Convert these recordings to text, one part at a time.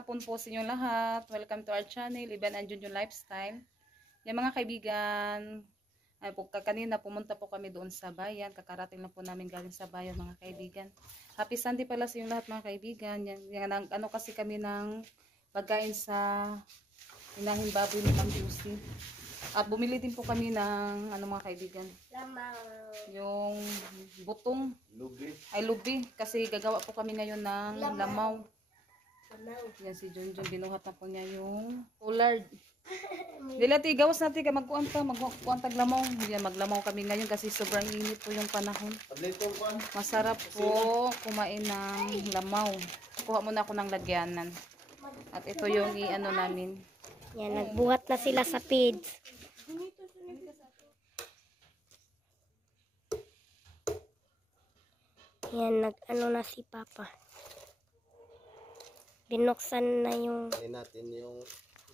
hapon po sa inyong lahat. Welcome to our channel, Ivan and Junjun Lifestyle. Yan mga kaibigan, ay po, kanina pumunta po kami doon sa bayan. Kakarating na po namin galing sa bayan mga kaibigan. Happy Sunday pala sa inyong lahat mga kaibigan. Yan ano kasi kami ng pagkain sa inahing baboy ni Ma'am Juicy. At bumili din po kami ng ano mga kaibigan. Lamaw. Yung butong. Lubi. Ay lubi. Kasi gagawa po kami ngayon ng lamaw. Lamaw. Yan si Junjun, binuhat na po niya yung pollard. Dilati, gawas natin ka magkuhan pa, magkuhan taglamaw. Yan, maglamaw kami ngayon kasi sobrang init po yung panahon. Masarap po kumain ng lamaw. Kuha muna ako ng lagyanan. At ito yung i-ano namin. Yan, nagbuhat na sila sa feeds. Yan, nag-ano na si Papa. Binuksan na yung... Kain natin yung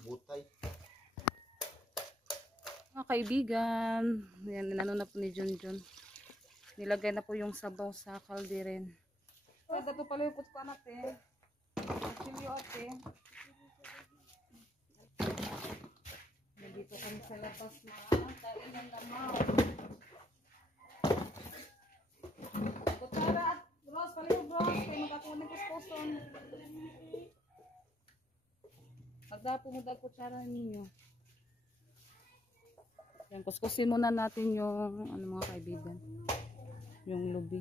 butay. Mga kaibigan, yan, ano na po ni Junjun. Nilagay na po yung sabaw sa kalderin. Ay, dato pala yung putpa natin. Chilyo ate. Nandito kami sa labas na kain ng lamaw. Kutsara at Bros, pala yung Bros. Kaya magkakuha ng kuskuson. Magdapo mo dahil kutsara ninyo. Yan, kuskusin muna natin yung ano mga kaibigan. Yung lubi.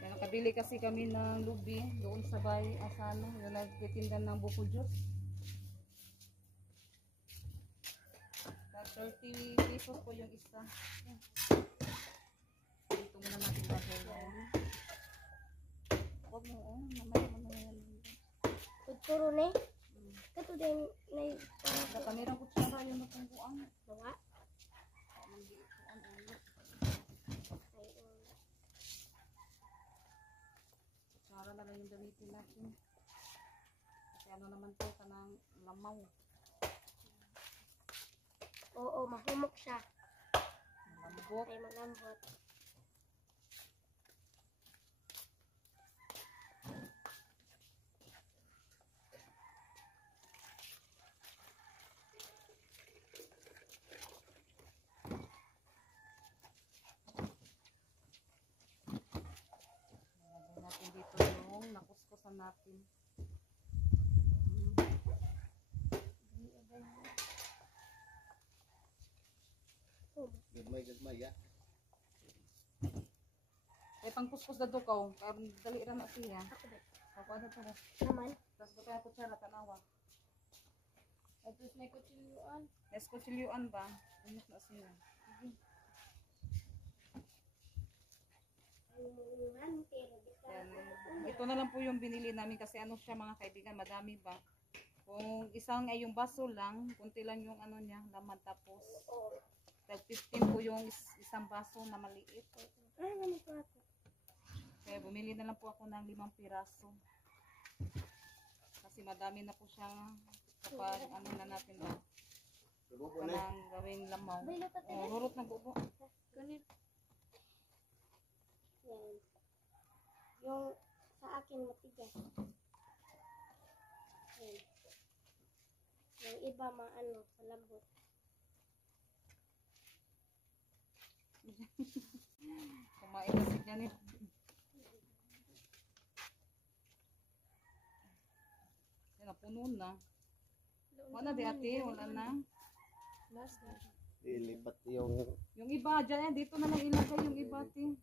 Yan, nakabili kasi kami ng lubi doon sa bay Asano. Yung nagtitindan ng buko juice. 30 pesos po yung isa. Dito muna natin lagay yan. Huwag mo, mamaya mo na yan. Puro na eh. Ito din na yung... Saka merang kutsara yung natungkuan. Mga? Kutsara na lang yung gamitin natin. Kasi ano naman po kanang lamaw. Oo, mahumok siya. Lambot. Ay, malambot. Lagay natin dito yung nakuskusan natin. Gagmay, ya. Ay, pang kuskus na dukaw. Dali rin na siya. Ako ba? Ako ano to. Naman? Tapos ba kaya kutsara, tanawa. At least may kutsilyuan. Yes, kutsilyuan ba? Umus na siya. Yan. Ito na lang po yung binili namin kasi ano siya mga kaibigan, madami ba? Kung isang ay yung baso lang, kunti lang yung ano niya, laman tapos. Oo. 15 po yung isang baso na maliit. Ay, naman po ako. Kaya bumili na lang po ako ng 5 piraso. Kasi madami na po siyang kapag ano na natin ba? Lubo na. Kanang gawing lamaw. O, hurot ng bubo. Ganun. Yan. Yung sa akin matigas. Yan. Yung iba maano, malambot. Kumain na si Janet. Yan, napuno na. Wala di ate, wala na. Last na. Ilipat yung... Yung iba dyan, dito na lang ilagay yung iba ate.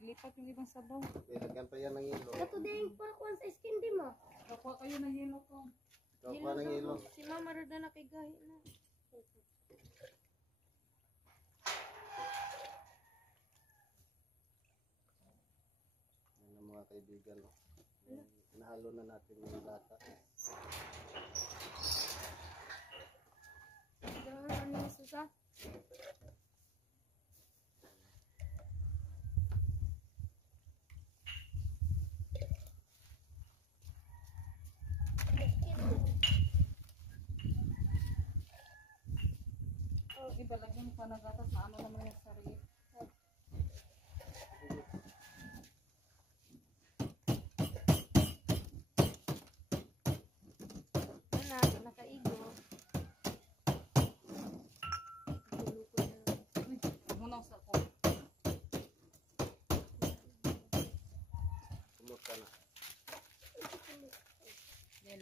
Ilipat yung ibang sabaw. Ilagyan pa yan ng ilo. Ito din pa kuan sa skin di mo. Kakuha kayo ng hilo ko. Kakuha ng ilo. Si Mama Roda na kay gahi na. Yan ang mga kaibigan. Nahalo na natin yung lata. Jangan ano susah. Iba lagyan mo pa na gatas na ano naman yung sarili.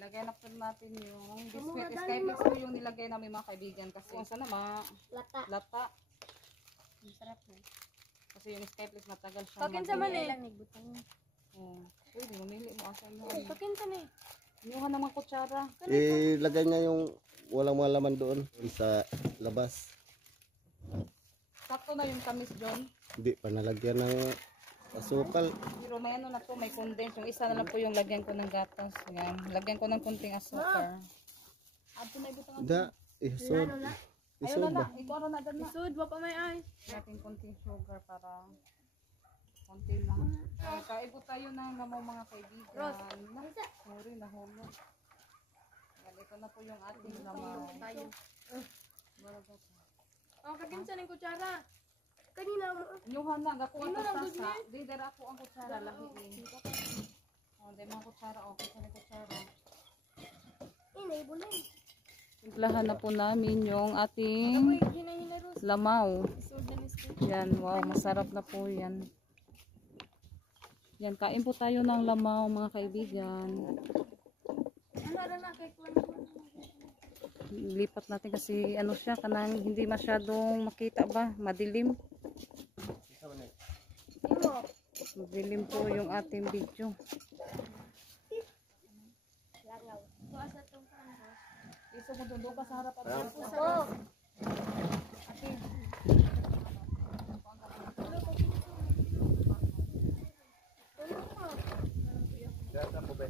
Lagay na po natin yung biscuit. Skyflakes po yung nilagay namin mga kaibigan. Kasi sana Lata. lata. Masarap na. Kasi yung skyflakes matagal siya. Kakin sa man eh. Oh. Pwede, mamili mo asa mo. Kakin sa man eh. Inuha naman kutsara. Ilagay niya yung walang mga laman doon sa labas. Sakto na yung kamis, John. Hindi pa nalagyan ng asukal. Pero may ano na to, may condense. Yung isa na lang po yung lagyan ko ng gatas. Yan. Lagyan ko ng kunting asukar. Ato na ibutang Da, isod. Ayun Isod na na. ba? Ito ano na dyan na. Isud, wa pa may ay. Natin kunting sugar para konti lang. Kaibo tayo ng lamaw mga kaibigan. Sorry, nahulog. Yan, ito na po yung ating lamaw. Tayo. Malaga po. Oh, kakin sa ning kutsara. Kanina mo. Inyuhan na, gakuha Ano ko lang, sa good sa. Di, dara ako ang kutsara, lahi eh. O, di mga kutsara, o, kisa ni kutsara. Naibulan. Timplahan na po namin yung Uy, ating hina-hina ros. lamaw. Isud na ni Steve. Yan, wow, masarap na po yan. Yan, kain po tayo ng lamaw mga kaibigan. Ano ra na kay kuan. Lipat natin kasi ano siya, kanang hindi masyadong makita ba, madilim. Imo. Madilim po yung ating video. Langaw. Kuasa tong kanro. Iso mo doon ka sa harapan. Oo. Ate, Gata po ba?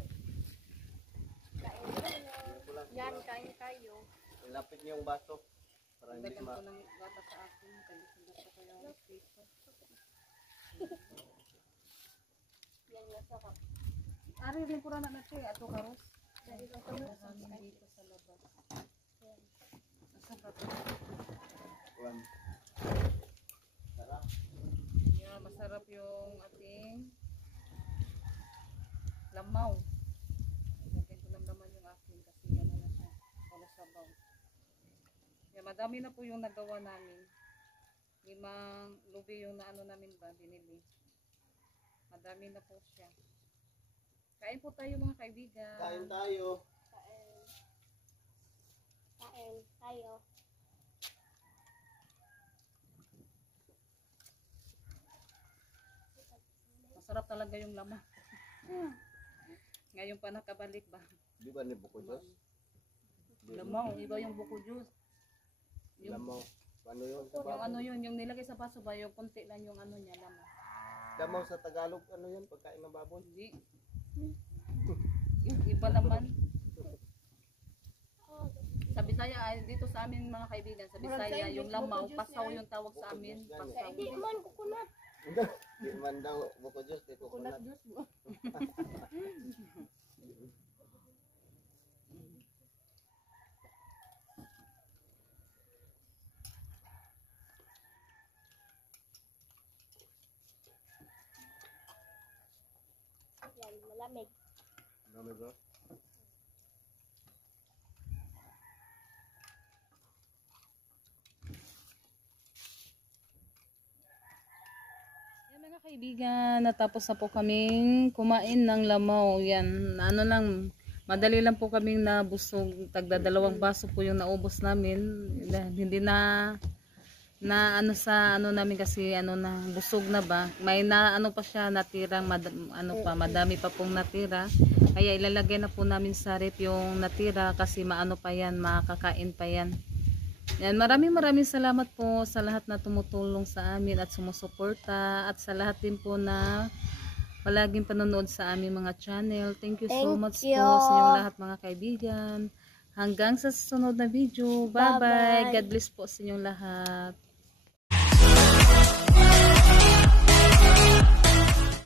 Yan kain kayo. Ilapit niyo yung baso para hindi bigyan ko ng gata sa akin. Kaya gusto ko yung paper. Yan na sarap. Ari rin po na natin, ato karos. Dito sa labas. Masarap. One. Sarap. Yeah, masarap yung ating lamaw. Lagyan ko ng laman yung akin kasi yan na siya. Wala sabaw. Yeah, madami na po yung nagawa namin. 5 lubi yung naano namin ba, binili. Madami na po siya. Kain po tayo mga kaibigan. Kain tayo. Kain. Tayo. Masarap talaga yung lama. Ngayon pa nakabalik ba? Di ba ni Buko Diyos? Lamaw, iba yung buko juice. Lamaw. Ano yun? Yung ano yun, yung nilagay sa baso ba, yung konti lang yung ano niya, lamaw. Lamaw sa Tagalog, ano yan? Pagkain ng baboy? Hindi. Yung iba naman. Sa Bisaya, ay, dito sa amin mga kaibigan, sa Bisaya, yung lamaw, pasaw yung tawag sa amin. Pasaw. Di man kukunat. Di man daw Buko Diyos, di kukunat. Yan, malamig. Dami bro. Yan mga kaibigan, natapos na po kaming kumain ng lamaw. Yan, ano lang, madali lang po kaming nabusog. Tagda-2 baso po yung naubos namin. Hindi na ano sa ano namin kasi ano na busog na ba. May na ano pa siya natirang madami pa pong natira. Kaya ilalagay na po namin sa ref yung natira kasi maano pa yan, makakain pa yan. Yan, maraming salamat po sa lahat na tumutulong sa amin at sumusuporta at sa lahat din po na palaging panonood sa aming mga channel. Thank you so Thank much you. po sa inyong lahat mga kaibigan. Hanggang sa susunod na video. Bye bye. Bye-bye. God bless po sa inyong lahat.